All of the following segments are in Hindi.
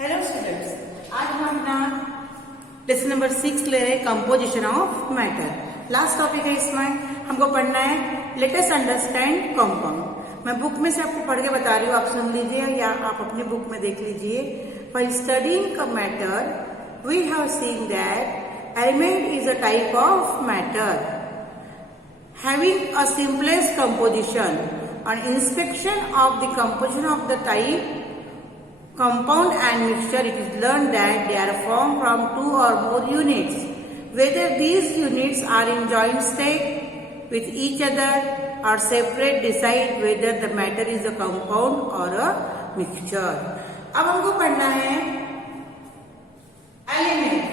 हेलो स्टूडेंट्स, आज हम अपना लेसन नंबर 6 ले रहे हैं, composition of matter. Last topic है, इसमें हमको पढ़ना है लेट अस अंडरस्टैंड कंपाउंड। मैं बुक में से आपको पढ़ के बता रही हूँ, आप सुन लीजिए या आप अपनी बुक में देख लीजिए। While studying matter we have seen that element is a type of matter having a simplest composition. On inspection of the composition of the type compound and mixture, it is learned that they are formed from two or more units. Whether these units are in joint state with each other or separate, decide whether the matter is a compound or a mixture. अब हमको पढ़ना है एलिमेंट।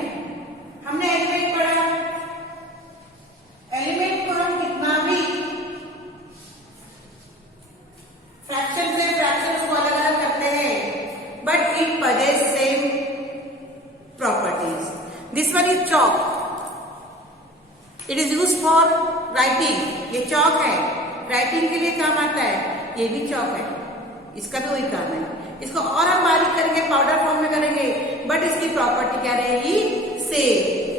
हमने एलिमेंट पढ़ा। एलिमेंट को हम कितना भी फ्रैक्शन से फ्रैक्शंस को अलग अलग करते हैं, but it possess same properties. This one is chalk, it is use for writing. ये चॉक है, राइटिंग के लिए काम आता है। ये भी चॉक है, इसका भी वही काम है। इसको और हम बारीक करेंगे, पाउडर फॉर्म में करेंगे, बट इसकी प्रॉपर्टी क्या रहेगी? Same,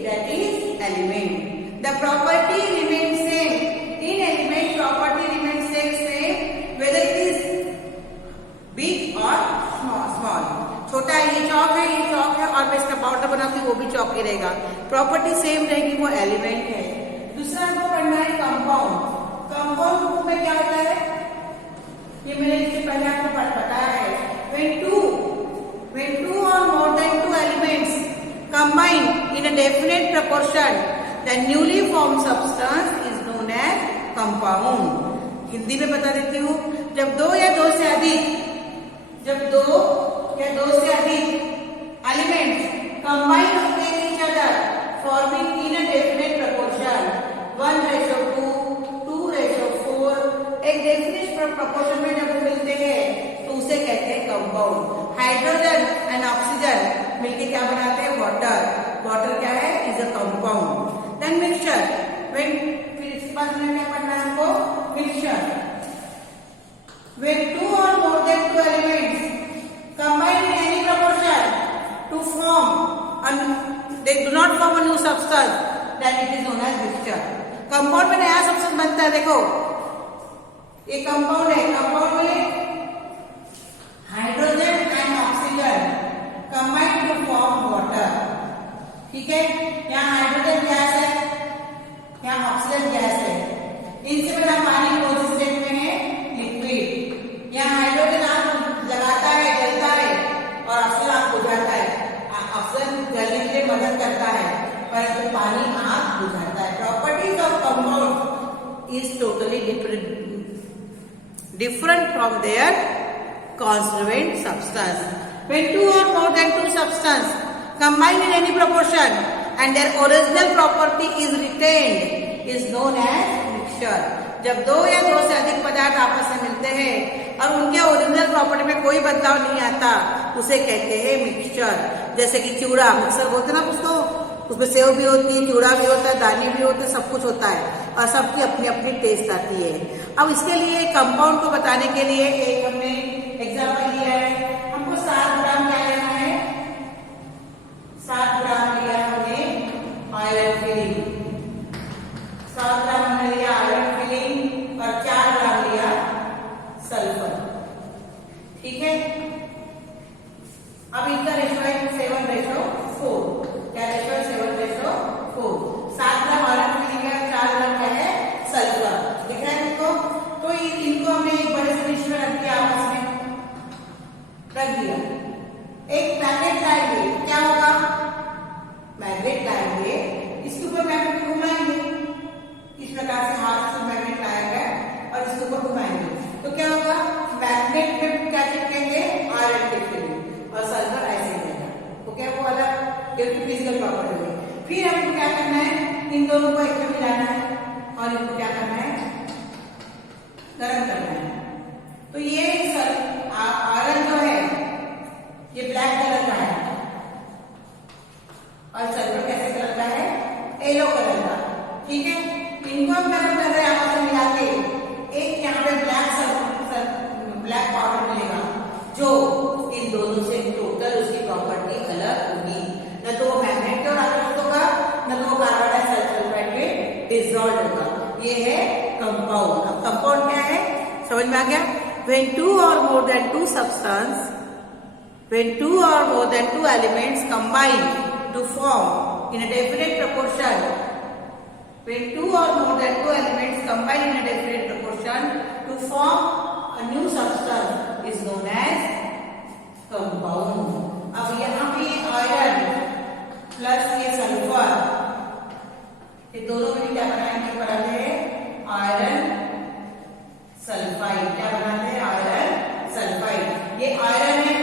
that is element. The property remains same. In element, property remains same whether it is big or small. छोटा है, ये चौक है, ये चौक है, और मैं इसका पाउडर बनाती हूँ, वो भी चौक ही रहेगा। प्रॉपर्टी सेम रहेगी, वो एलिमेंट है। दूसरा हमको पढ़ना है कंपाउंड। कंपाउंड में क्या होता है, ये मैंने इससे पहले आपको बताया है। When two or more than two elements combine in a definite proportion, the newly formed substance is known as compound. Hindi में बता देती हूँ, जब दो या दो से अधिक एलिमेंट्स कंबाइन होते हैं each other, forming in a definite proportion 1:2, 2:4, एक डेफिनेट प्रोपोर्शन में जब मिलते हैं तो उसे कहते हैं कंपाउंड। हाइड्रोजन एंड ऑक्सीजन मिलकर क्या बनाते हैं? वाटर क्या है? Is a compound. Then mixture, when फिर इसके बाद में क्या पढ़ना है हमको? mixture. When two or more than two elements combine in any proportion to form and they do not form a new substance, then it is known as mixture. Compound में नया सब्सटेंस बनता है। देखो, ये कंपाउंड है। कंपाउंड में hydrogen and oxygen combine to form water. ठीक है, यहाँ हाइड्रोजन गैस है, यहाँ ऑक्सीजन गैस है। इनसे बड़ा पानी क्लोज स्टेट में है, लिक्विड। यहाँ हाइड्रोजन आग लगाता है, जलता है, और ऑक्सीजन आग बुझाता है। ऑक्सीजन जलने के लिए मदद करता है, परंतु पानी आग बुझाता है। Properties of compound is totally different from their constituent substance. When two or more than two substance combine in any proportion and their original property is retained, is known as mixture. जब दो या दो से अधिक पदार्थ आपस में मिलते हैं और उनके ओरिजिनल प्रॉपर्टी में कोई बदलाव नहीं आता, उसे कहते हैं मिक्सचर। जैसे कि चूड़ा, मिक्सर बोलते हैं ना उसको, उसमें सेव भी होती है, चूड़ा भी होता है, दाने भी होते हैं, सब कुछ होता है, और सबकी अपनी अपनी टेस्ट आती है। अब इसके लिए कंपाउंड को बताने के लिए एक हमने एग्जाम्पल लिया है। हमको 7 ग्राम क्या लेना है? 7 ग्राम लिया हमने आयरन फिलिंग। 7 ग्राम हमने लिया आयरन फिलिंग और 4 ग्राम लिया सल्फर। ठीक है, अब इनका रेशो है 7:4। क्या रेशो है? 7:4। 7 ग्राम आयरन फिलिंग है, 4 ग्राम क्या है? सल्फर। दिख रहा है इनको? तो इनको हमने एक बड़े से डिश में रख दिया, आपस में रख दिया। एक मैग्नेट लाएंगे, क्या होगा? मैग्नेट लाएंगे, इसके ऊपर मैग्नेट घुमाएंगे। इस प्रकार से हाथ से मैग्नेट लाएंगे और इसके ऊपर घुमाएंगे, तो क्या होगा? मैग्नेट में क्या चिपकेंगे? आयरन चिपकेंगे, और सल्फर ऐसे रहेगा। तो क्या वो अलग फिजिकल प्रॉपर्टी है। फिर हमको क्या करना है? इन दोनों को एक में मिलाना है और इनको क्या करना है? गरम करना है। तो ये आयरन जो है ये ब्लैक कलर का है और सल्फर कैसे कलर का है? येलो कलर का। ठीक है, इनको हम गरम कर रहे हैं आपस में मिला के। एक यहाँ पे ब्लैक पाउडर मिलेगा जो इन दोनों से टोटल उसकी प्रॉपर्टी डिसॉल्व होगा, ये है कंपाउंड। अब कंपाउंड क्या है समझ में आ गया? When two or more than two elements combine to form in a definite proportion, when two or more than two elements combine in a definite proportion to form a new substance is known as compound. अब यहाँ पे आयरन प्लस ये सल्फर, ये दोनों में क्या बनाएंगे? बनाते हैं आयरन सल्फाइड। क्या बनाते हैं? Iron sulphide. ये आयरन है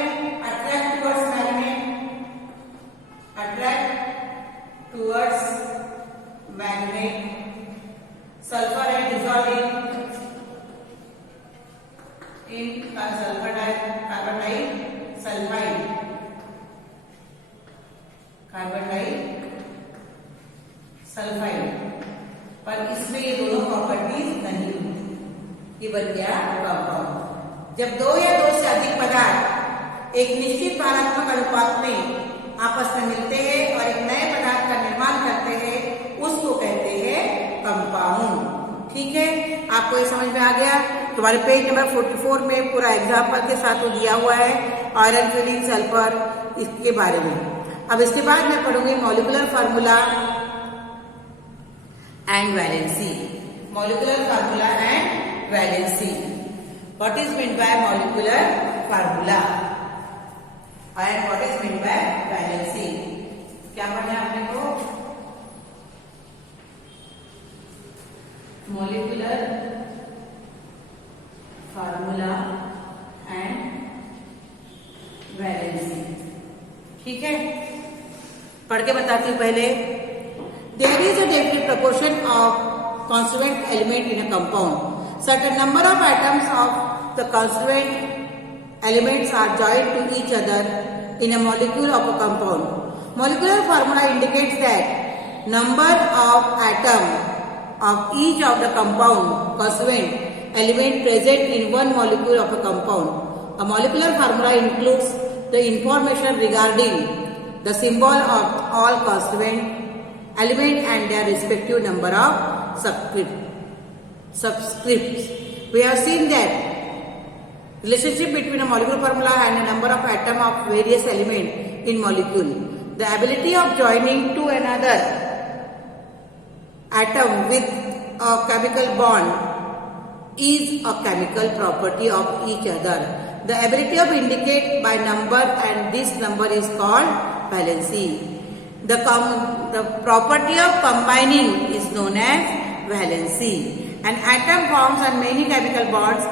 attract towards magnet, attract towards magnet. Sulphur है dissolving in sulphur carbon disulphide, carbon disulphide. पर इसमें ये दोनों प्रॉपर्टीज नहीं होती, ये बन गया कंपाउंड। जब दो या दो से अधिक पदार्थ एक निश्चित मात्रात्मक अनुपात में आपस में मिलते हैं और एक नए पदार्थ का निर्माण करते हैं, उसको कहते हैं कंपाउंड। ठीक है, आपको ये समझ में आ गया? तुम्हारे पेज नंबर 44 में पूरा एग्जाम्पल के साथ वो दिया हुआ है आयरन, फ्लोरीन, सल्फर, इसके बारे में। अब इसके बाद मैं पढ़ूंगी molecular formula and valency. Molecular formula and valency. What is meant by molecular formula and what is meant by valency? क्या पढ़ना है आपने को? Molecular formula and valency। ठीक है, पढ़ के बताती हूँ पहले। There is a definite proportion of constituent element in a compound. Certain number of atoms of the constituent elements are joined to each other in a molecule of a compound. Molecular formula indicates that number of atoms of each of the compound constituent element present in one molecule of a compound. A molecular formula includes the information regarding the symbol of all constituent element and their respective number of subscripts. We have seen that relationship between a molecular formula and a number of atoms of various elements in molecule. The ability of joining to another atom with a chemical bond is a chemical property of each other. The ability of indicate by number and this number is called valency. The property of combining is known as valency. An atom forms on many chemical bonds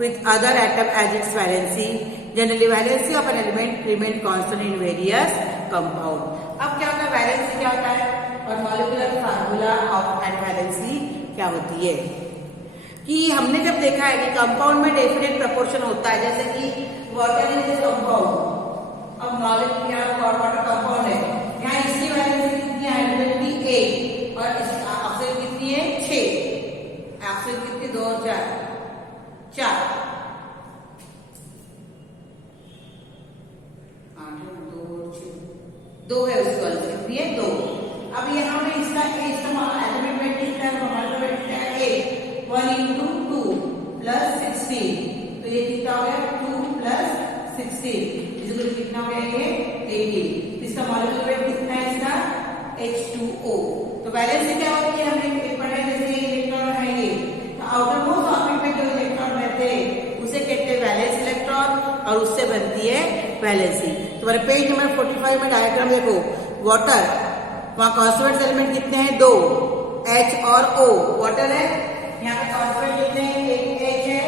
with other atom as its valency. Generally, valency of an element remains constant in various compound. अब क्या होता है? valency क्या होता है और molecular formula of and valency क्या होती है? कि हमने जब देखा है कि कंपाउंड में डेफिनेट प्रपोर्शन होता है, जैसे कि वाटर इज कंपाउंड। अब मॉलिक्यूल यहाँ वाटर कंपाउंड है, यहाँ इसकी वैलेंसी कितनी है? हाइड्रोजन की 1 और ऑक्सीजन कितनी है? 6। ऑक्सीजन कितनी? 2 और 4 4 2 है उसकी वैलेंसी कितनी है? 2। अब यहाँ पे इसका एलिमेंट वेट कितना है? हमारा वेट कितना है? 1 into 2 plus 16, तो ये कितना हो गया? 2 plus 16 इसको कितना हो गया? ये 18। इसका मॉलिक्यूलर वेट कितना है इसका? H2O। तो वैलेंसी क्या होती है? हमने पढ़ा जैसे इलेक्ट्रॉन है ये, तो आउटर मोस्ट ऑर्बिट में जो इलेक्ट्रॉन रहते हैं उसे कहते हैं वैलेंस इलेक्ट्रॉन और उससे बनती है वैलेंसी। तुम्हारे पेज नंबर 45 में डायग्राम देखो, वाटर, वहां कॉन्स्टिट्यूएंट एलिमेंट कितने हैं? 2, H और O। वाटर है, यहाँ पे कॉन्स्टिट्यूएंट कितने हैं? एक H है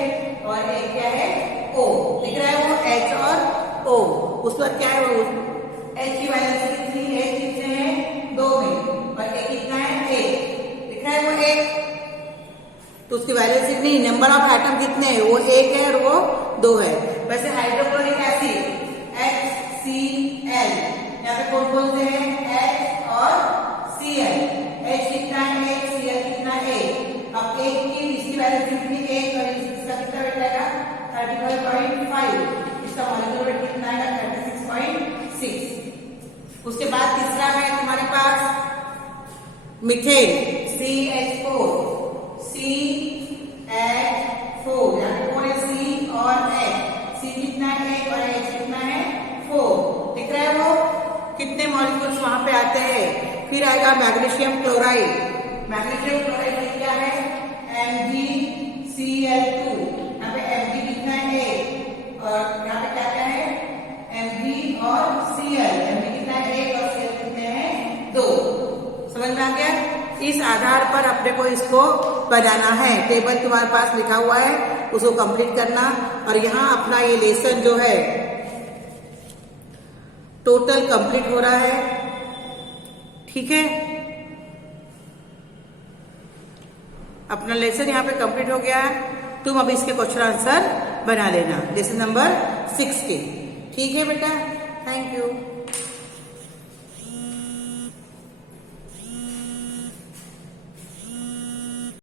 और एक क्या है? O। दिख रहा है वो H और O। उस पर क्या है? वो H की वैलेंसी कितनी है? H कितने हैं? 2 में और A कितना है? 1। दिख रहा है वो 1, तो उसकी वैलेंसी कितनी? नंबर ऑफ एटम कितने हैं? वो 1 है और वो 2 है। वैसे हाइड्रोक्लोरिक एसिड HCl, यहाँ पे कौन कौन से हैं? H और Cl। H कितना है? 1, Cl कितना है? 1। अब 1 की इसकी वैलेंसी कितनी? 1 और इसका कितना वेट आएगा? 35.5। इसका मॉलिक्यूलर वेट कितना आएगा? 36.6। उसके बाद तीसरा है तुम्हारे पास मीथेन CH4 CH4 यहाँ पे 4 है C और H। C कितना है 1 और H कितना है 4। दिख रहा है वो कितने मॉलिक्यूल्स वहां पे आते हैं। फिर आएगा मैग्नीशियम क्लोराइड। मैग्नीशियम क्लोराइड क्या है MgCl2। यहाँ पे Mg कितना है 1 और यहाँ पे क्या क्या है Mg और Cl। Mg कितना है 1 और Cl कितने हैं 2। समझ में आ गया। इस आधार पर अपने को इसको बनाना है। टेबल तुम्हारे पास लिखा हुआ है उसको कंप्लीट करना। और यहाँ अपना ये लेसन जो है टोटल कंप्लीट हो रहा है। ठीक है, अपना लेसन यहाँ पे कंप्लीट हो गया है। तुम अब इसके क्वेश्चन आंसर बना लेना लेसन नंबर 6 के। ठीक है बेटा, थैंक यू।